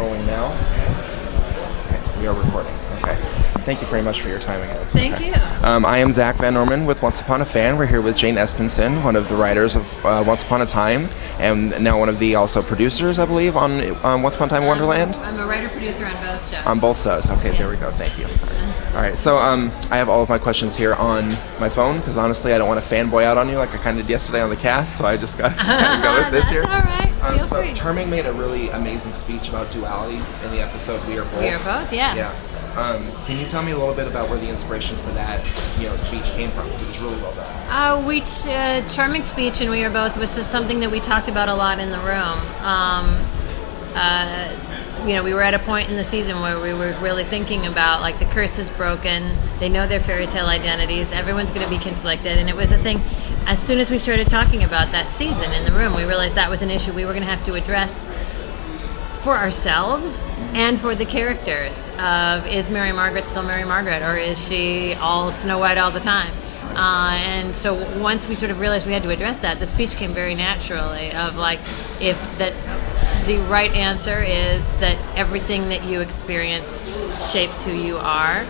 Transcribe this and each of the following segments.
rolling now? Okay, we are recording. Okay. Thank you very much for your time again. Thank you. I am Zach Van Norman with Once Upon a Fan. We're here with Jane Espenson, one of the writers of Once Upon a Time, and now one of the also producers, I believe, on Once Upon a Time Wonderland. I'm a writer-producer on both shows. On both shows. Okay, There we go. Thank you. Sorry. All right, so I have all of my questions here on my phone because honestly, I don't want to fanboy out on you like I kind of did yesterday on the cast, so I just got to kind of go with this here. That's all right. Feel so free. Charming made a really amazing speech about duality in the episode We Are Both. We Are Both, yes. Yeah. Can you tell me a little bit about where the inspiration for that, speech came from? Because it was really well done. Charming speech and We Are Both was something that we talked about a lot in the room. We were at a point in the season where we were really thinking about, like, the curse is broken, they know their fairy tale identities, everyone's going to be conflicted, and it was a thing. As soon as we started talking about that season in the room, we realized that was an issue we were going to have to address for ourselves and for the characters of, is Mary Margaret still Mary Margaret, or is she all Snow White all the time? And so once we sort of realized we had to address that, the speech came very naturally of, like, the right answer is that everything that you experience shapes who you are.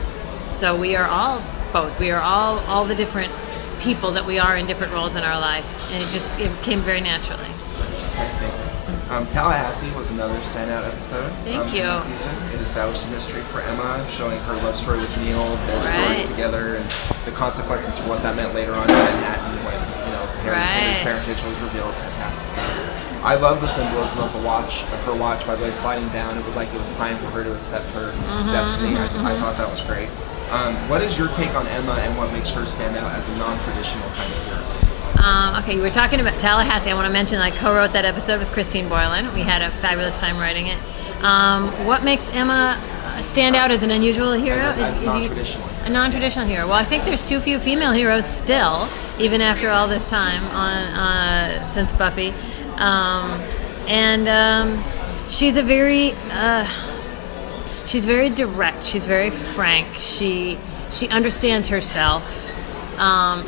So we are all both. We are all the different people that we are in different roles in our life. And it came very naturally. Okay, thank you. Tallahassee was another standout episode. Thank you. This season. It established a mystery for Emma, showing her love story with Neil, their story together, and the consequences for what that meant later on in Manhattan when Henry's parentage was revealed. Fantastic stuff. I love the symbolism of her watch, by the way, sliding down. It was like it was time for her to accept her destiny. I thought that was great. What is your take on Emma and what makes her stand out as a non-traditional kind of hero? Okay, you were talking about Tallahassee. I want to mention I co-wrote that episode with Christine Boylan. We had a fabulous time writing it. What makes Emma stand out as an unusual hero? As non-traditional. A non-traditional hero. Well, I think there's too few female heroes still, even after all this time since Buffy. She's she's very direct. She's very frank. She understands herself.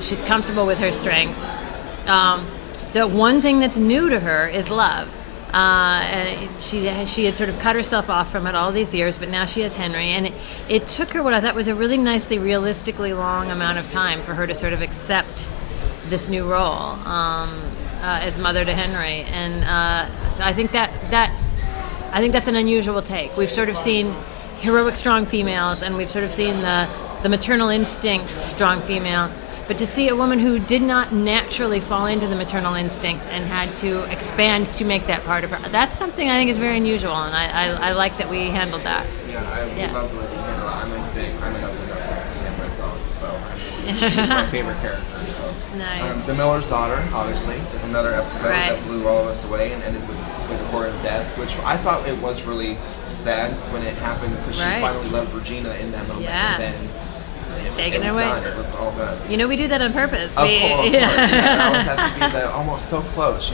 She's comfortable with her strength. The one thing that's new to her is love. And she had sort of cut herself off from it all these years, but now she has Henry. And it took her what I thought was a really nicely, realistically long amount of time for her to sort of accept this new role as mother to Henry. And so I think that's an unusual take. We've sort of seen heroic, strong females, and we've sort of seen the maternal instinct strong female. But to see a woman who did not naturally fall into the maternal instinct and had to expand to make that part of her, that's something I think is very unusual, and I like that we handled that. Yeah, I love the way that you handle it. I'm an ugly duckling fan myself, so she's my favorite character. So. Nice. The Miller's Daughter, obviously, is another episode that blew all of us away and ended with Cora's death, which I thought it was really sad when it happened because she finally loved Regina in that moment, and then taken it was away. Done. It was all done. We do that on purpose. Of course. It always has to be almost so close.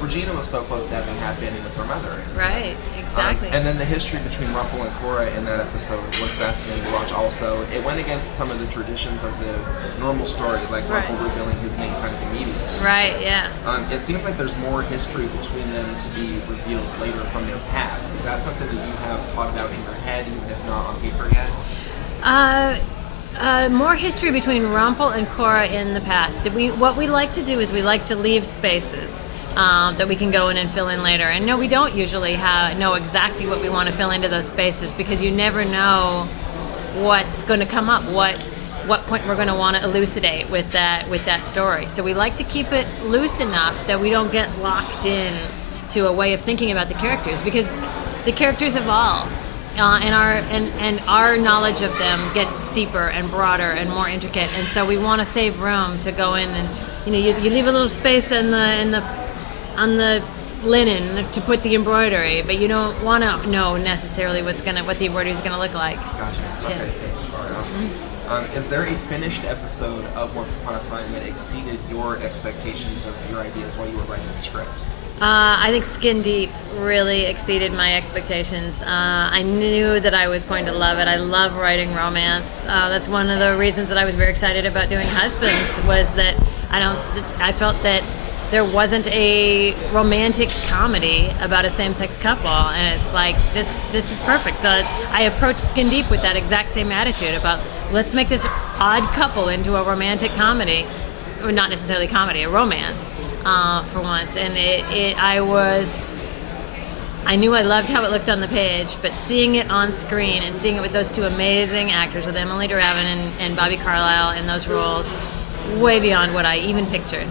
Regina was so close to having a happy ending with her mother. Right, exactly. And then the history between Rumpel and Cora in that episode was fascinating to watch also. It went against some of the traditions of the normal story, like Rumpel revealing his name kind of immediately. Right, yeah. It seems like there's more history between them to be revealed later from their past. Is that something that you have plotted out in your head, even if not on paper yet? More history between Rumpel and Cora in the past. What we like to do is we like to leave spaces that we can go in and fill in later. And no, we don't usually know exactly what we want to fill into those spaces because you never know what's going to come up, what point we're going to want to elucidate with that story. So we like to keep it loose enough that we don't get locked in to a way of thinking about the characters because the characters evolve. And our knowledge of them gets deeper and broader and more intricate, and so we want to save room to go in and you leave a little space on the linen to put the embroidery, but you don't want to know necessarily what the embroidery is going to look like. Gotcha. Okay, thanks. All right, awesome. Is there a finished episode of Once Upon a Time that exceeded your expectations of your ideas while you were writing the script? I think Skin Deep really exceeded my expectations. I knew that I was going to love it. I love writing romance. That's one of the reasons that I was very excited about doing Husbands was that I felt that there wasn't a romantic comedy about a same-sex couple, and it's like this is perfect. So I approached Skin Deep with that exact same attitude about let's make this odd couple into a romantic comedy, or not necessarily comedy, a romance for once. And I knew I loved how it looked on the page, but seeing it on screen and seeing it with those two amazing actors, with Emily Duravin and Bobby Carlisle in those roles, way beyond what I even pictured.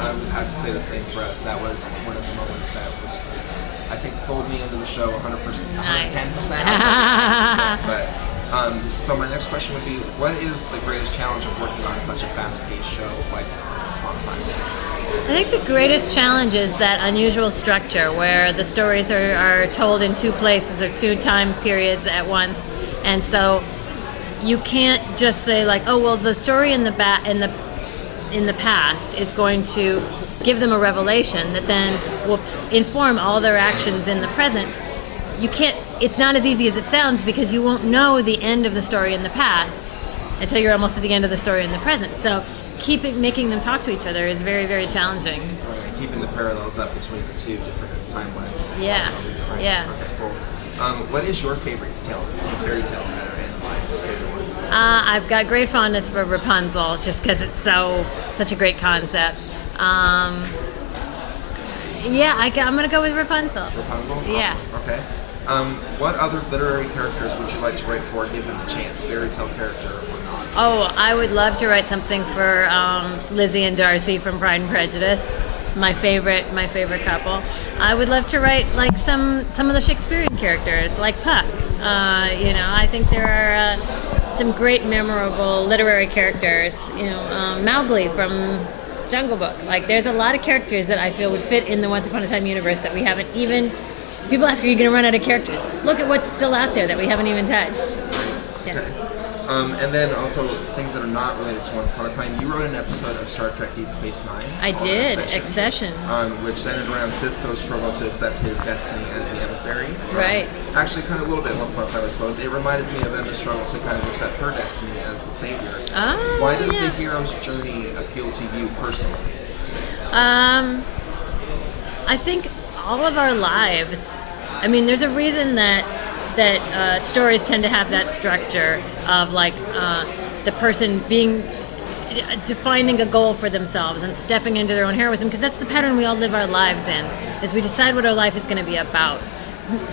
I would have to say the same for us. That was one of the moments that was, I think, sold me into the show 100%, Nice. 110%. But so my next question would be, what is the greatest challenge of working on such a fast-paced show like Spotify? I think the greatest challenge is that unusual structure where the stories are told in two places or two time periods at once, and so you can't just say like, oh well, the story in the past is going to give them a revelation that then will inform all their actions in the present. You can't. It's not as easy as it sounds because you won't know the end of the story in the past until you're almost at the end of the story in the present. So making them talk to each other is very, very challenging. Okay, keeping the parallels up between the two different timelines. Yeah, Right. yeah. Okay, cool. What is your favorite fairy tale and my favorite one? I've got great fondness for Rapunzel just because it's such a great concept. I'm going to go with Rapunzel. Rapunzel? Awesome. Yeah. Okay. What other literary characters would you like to write for, given the chance? Fairy tale character or not? Oh, I would love to write something for Lizzie and Darcy from Pride and Prejudice. My favorite couple. I would love to write like some of the Shakespearean characters, like Puck. I think there are some great, memorable literary characters. Mowgli from Jungle Book. Like, there's a lot of characters that I feel would fit in the Once Upon a Time universe that we haven't even. People ask, are you going to run out of characters? Look at what's still out there that we haven't even touched. Yeah. Okay. And then also things that are not related to Once Upon a Time. You wrote an episode of Star Trek Deep Space Nine. I did, Accession. Which centered around Sisko's struggle to accept his destiny as the emissary. Right. Actually, kind of a little bit Once Upon a Time, I suppose. It reminded me of Emma's struggle to kind of accept her destiny as the savior. Oh, Why does yeah. the hero's journey appeal to you personally? I think all of our lives. I mean, there's a reason that stories tend to have that structure of like the person defining a goal for themselves and stepping into their own heroism, because that's the pattern we all live our lives in, is we decide what our life is going to be about.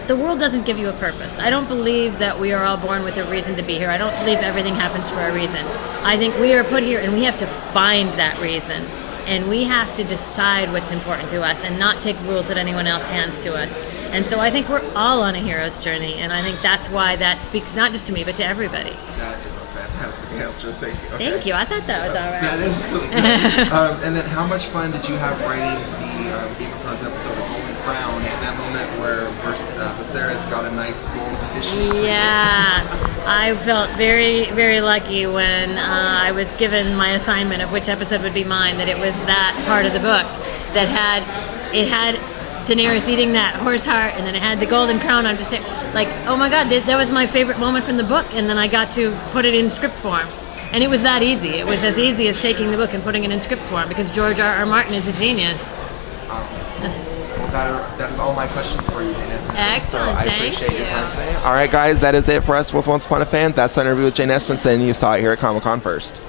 The world doesn't give you a purpose. I don't believe that we are all born with a reason to be here. I don't believe everything happens for a reason. I think we are put here and we have to find that reason. And we have to decide what's important to us and not take rules that anyone else hands to us. And so I think we're all on a hero's journey, and I think that's why that speaks not just to me, but to everybody. That is a fantastic answer. Thank you. Okay. Thank you. I thought that was all right. That is really good. And then how much fun did you have writing the Game of Thrones episode of Golden Crown, and that moment where Viserys got a nice gold edition? Yeah, I felt very, very lucky when I was given my assignment of which episode would be mine, that it was that part of the book that had Daenerys eating that horse heart, and then it had the golden crown on Viserys. Like, oh my God, that was my favorite moment from the book, and then I got to put it in script form. And it was that easy. It was as easy as taking the book and putting it in script form, because George R.R. Martin is a genius. Awesome. Well, that is all my questions for you, Jane Espenson. Excellent. So I Thank appreciate you. your time today. All right, guys, that is it for us with Once Upon a Fan. That's our interview with Jane Espenson. You saw it here at Comic-Con first.